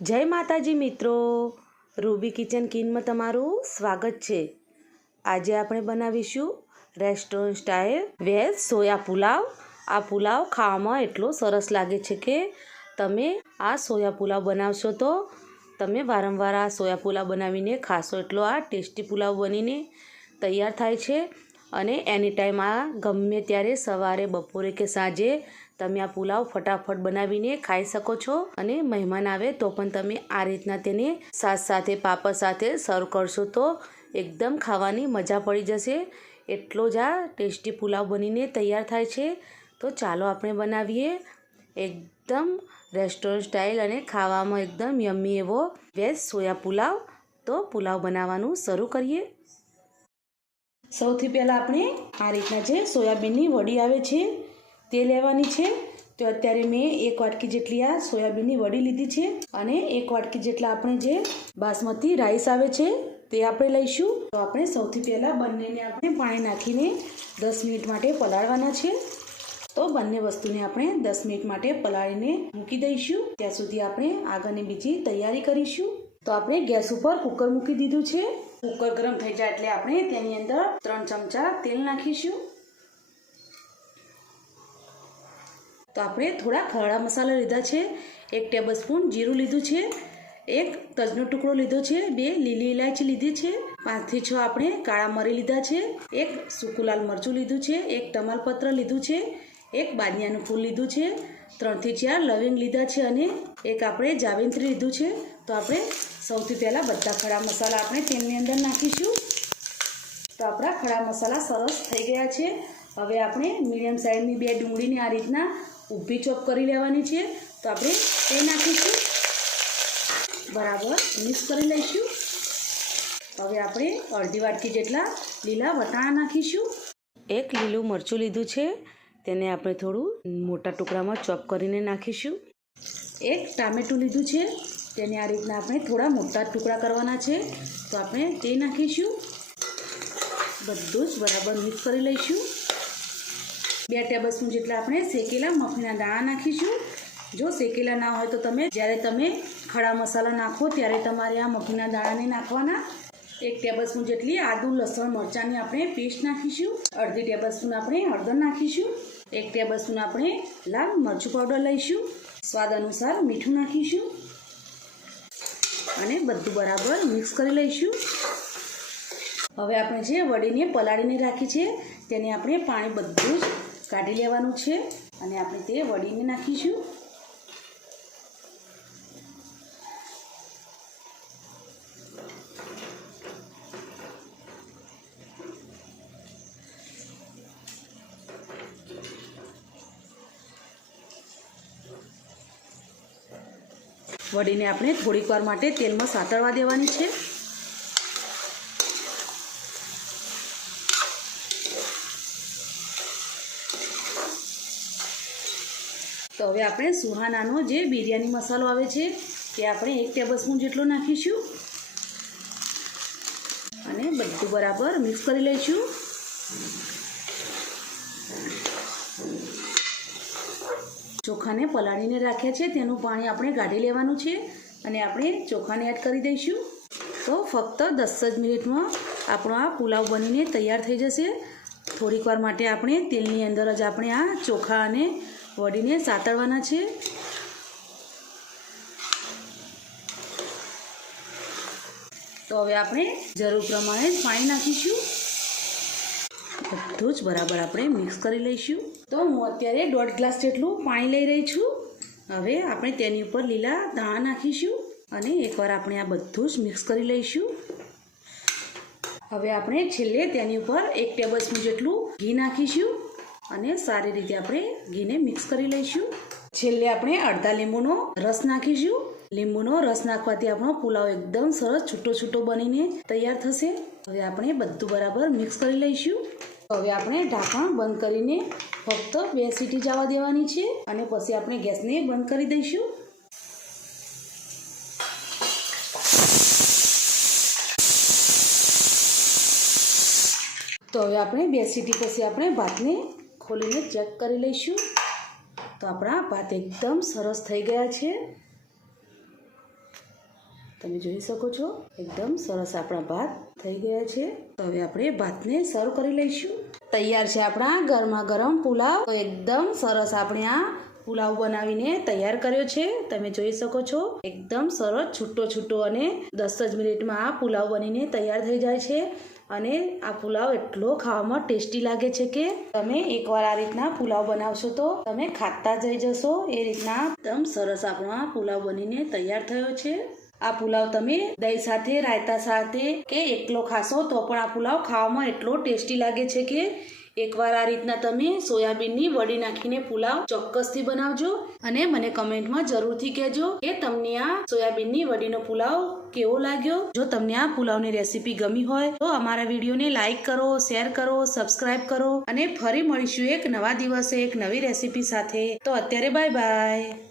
જય માતાજી મિત્રો. રૂબી કિચન કિનમાં તમારું સ્વાગત છે. આજે આપણે બનાવીશું restaurant style veg soya pulao. આ પુલાવ ખાવામાં એટલો સરસ લાગે છે કે તમે આ સોયા પુલાવ બનાવશો તો તમે વારંવાર આ સોયા પુલાવ બનાવીને ખાશો. એટલો આ ટેસ્ટી પુલાવ બનીને તૈયાર થાય છે. અને એની ટાઈમ આ ગમે ત્યારે સવારે, બપોરે કે સાંજે તમે આ પુલાવ ફટાફટ બનાવીને ખાઈ શકો છો અને મહેમાન આવે તો પણ તમે આ રીતના તેને સાસ સાથે પાપડ સાથે સર્વ કરશો તો એકદમ ખાવાની મજા પડી જશે. એટલો જ આ ટેસ્ટી પુલાવ બનીને તૈયાર થાય છે. તો ચાલો આપણે બનાવીએ. એકદમ રેસ્ટોરન્ટ સ્ટાઇલ અને ખાવામાં એકદમ યમ્મી એવો વેજ સોયા પુલાવ. તો પુલાવ બનાવવાનું શરૂ કરીએ. સૌથી પહેલાં આપણે આ રીતના જે સોયાબીનની વડી આવે છે, તે લેવાની છે. તો અત્યારે મેં એક વાટકી જેટલી આ સોયાબીનની વડી લીધી છે અને એક વાટકી જેટલા આપણે જે બાસમતી રાઈસ આવે છે, તે આપણે લઈશું. તો આપણે સૌથી પહેલાં બંનેને આપણે પાણી નાખીને દસ મિનિટ માટે પલાળવાના છે. તો બંને વસ્તુને આપણે દસ મિનિટ માટે પલાળીને મૂકી દઈશું. ત્યાં સુધી આપણે આગળની બીજી તૈયારી કરીશું. તો આપણે ગેસ ઉપર કુકર મૂકી દીધું છે. કુકર ગરમ થઈ જાય એટલે આપણે તેની અંદર ત્રણ ચમચા તેલ નાખીશું. તો આપણે થોડા ખરડા મસાલા લીધા છે, એક ટેબલ સ્પૂન જીરું લીધું છે, એક તજનો ટુકડો લીધો છે, બે લીલી ઇલાયચી લીધી છે, પાંચથી છ આપણે કાળા મરી લીધા છે, એક સૂકું લાલ મરચું લીધું છે, એક તમાલપત્ર લીધું છે, એક બાદિયાનું ફૂલ લીધું છે, ત્રણથી ચાર લવિંગ લીધા છે અને એક આપણે જાવેન્ત્રી લીધું છે. તો આપણે સૌથી પહેલાં બધા ખડા મસાલા આપણે તેલની અંદર નાખીશું. તો આપણા ખડા મસાલા સરસ થઈ ગયા છે. હવે આપણે મીડિયમ સાઇઝની બે ડુંગળીને આ રીતના ઊભી ચોપ કરી લેવાની છે. તો આપણે તે નાખીશું. બરાબર, મિક્સ કરી લઈશું. હવે આપણે અડધી વાટકી જેટલા લીલા વટાણા નાખીશું. એક લીલું મરચું લીધું છે. તેને આપણે થોડું મોટા ટુકડામાં ચોપ કરીને નાખીશું. એક ટામેટું લીધું છે. તેને આ રીતના આપણે થોડા મોટા ટુકડા કરવાના છે. તો આપણે તે નાખીશું. બધું જ બરાબર મિક્સ કરી લઈશું. બે ટેબલ સ્પૂન જેટલા આપણે શેકેલા મફીના દાણા નાખીશું. જો શેકેલા ના હોય તો તમે, જ્યારે તમે ખડા મસાલા નાખો ત્યારે તમારે આ મફીના દાણાને નાખવાના. એક ટેબલ સ્પૂન જેટલી આદુ, લસણ, મરચાંની આપણે પેસ્ટ નાખીશું. અડધી ટેબલ સ્પૂન આપણે હળદર નાખીશું. એક ટેબલ સ્પૂન આપણે લાલ મરચું પાવડર લઈશું. સ્વાદ અનુસાર મીઠું નાખીશું. અને બધું બરાબર મિક્સ કરી લઈશું. હવે આપણે જે વડીને પલાળીને રાખી છે, તેને આપણે પાણી બધું જ કાઢી લેવાનું છે અને આપણે તે વડીને નાખીશું. વડીને આપણે થોડીક વાર માટે તેલમાં સાતળવા દેવાની છે. તો હવે આપણે સુહાનાનો જે બિરયાની મસાલો આવે છે, તે આપણે એક ટેબલ જેટલો નાખીશું. અને બધું બરાબર મિક્સ કરી લઈશું. ચોખાને પલાળીને રાખ્યા છે. તેનું પાણી આપણે કાઢી લેવાનું છે અને આપણે ચોખાને એડ કરી દઈશું. તો ફક્ત દસ જ મિનિટમાં આપણો આ પુલાવ બનીને તૈયાર થઈ જશે. થોડીક વાર માટે આપણે તેલની અંદર જ આપણે આ ચોખા અને વડીને સાતળવાના છે. તો હવે આપણે જરૂર પ્રમાણે પાણી નાખીશું. બધું જ બરાબર આપણે મિક્સ કરી લઈશું. તો હું અત્યારે દોઢ ગ્લાસ જેટલું પાણી લઈ રહી છું. હવે આપણે તેની ઉપર લીલા દાણા નાખીશું અને એકવાર આપણે આ બધું જ મિક્સ કરી લઈશું. હવે આપણે છેલ્લે તેની ઉપર એક ટેબલ સ્પૂન જેટલું ઘી નાખીશું અને સારી રીતે આપણે ઘીને મિક્સ કરી લઈશું. છેલ્લે આપણે અડધા લીંબુનો રસ નાખીશું. લીંબુનો રસ નાખવાથી આપણો પુલાવ એકદમ સરસ છૂટો છૂટો બનીને તૈયાર થશે. હવે આપણે બધું બરાબર મિક્સ કરી લઈશું. હવે આપણે ઢાંકણ બંધ કરીને ફક્ત બે સીટી જવા દેવાની છે અને પછી આપણે ગેસને બંધ કરી દઈશું. તો હવે આપણે બે સીટી પછી આપણે ભાતને ખોલીને ચેક કરી લઈશું. તો આપણા ભાત એકદમ સરસ થઈ ગયા છે. તમે જોઈ શકો છો. એકદમ સરસ આપણા ભાત થઈ ગયા છે. તો હવે આપણે ભાતને સર્વ કરી લઈશું. તૈયાર છે આપણા ગરમા ગરમ પુલાવ. એકદમ સરસ આપણે આ પુલાવ બનાવીને તૈયાર કર્યો છે. તમે જોઈ શકો છો. એકદમ સરસ છૂટો છૂટો અને દસ જ મિનિટમાં આ પુલાવ બનીને તૈયાર થઈ જાય છે. અને આ પુલાવ એટલો ખાવામાં ટેસ્ટી લાગે છે કે તમે એકવાર આ રીતના પુલાવ બનાવશો તો તમે ખાતા જઈ જશો. એ રીતના એકદમ સરસ આપણો આ પુલાવ બનીને તૈયાર થયો છે. આ પુલાવ તમે દહીં સાથે, રાયતા સાથે કે એકલો ખાશો તો પણ આ પુલાવ ખાવામાં એટલો ટેસ્ટી લાગે છે કે એકવાર આ રીતના તમે સોયાબીનની વડી નાખીને પુલાવ ચોક્કસથી બનાવજો અને મને કમેન્ટમાં જરૂરથી કહેજો કે તમને આ સોયાબીનની વડીનો પુલાવ કેવો લાગ્યો. જો તમને આ પુલાવની રેસીપી ગમી હોય તો અમારા વિડીયોને લાઇક કરો, શેર કરો, સબસ્ક્રાઇબ કરો અને ફરી મળીશું એક નવા દિવસે એક નવી રેસીપી સાથે. તો અત્યારે બાય બાય.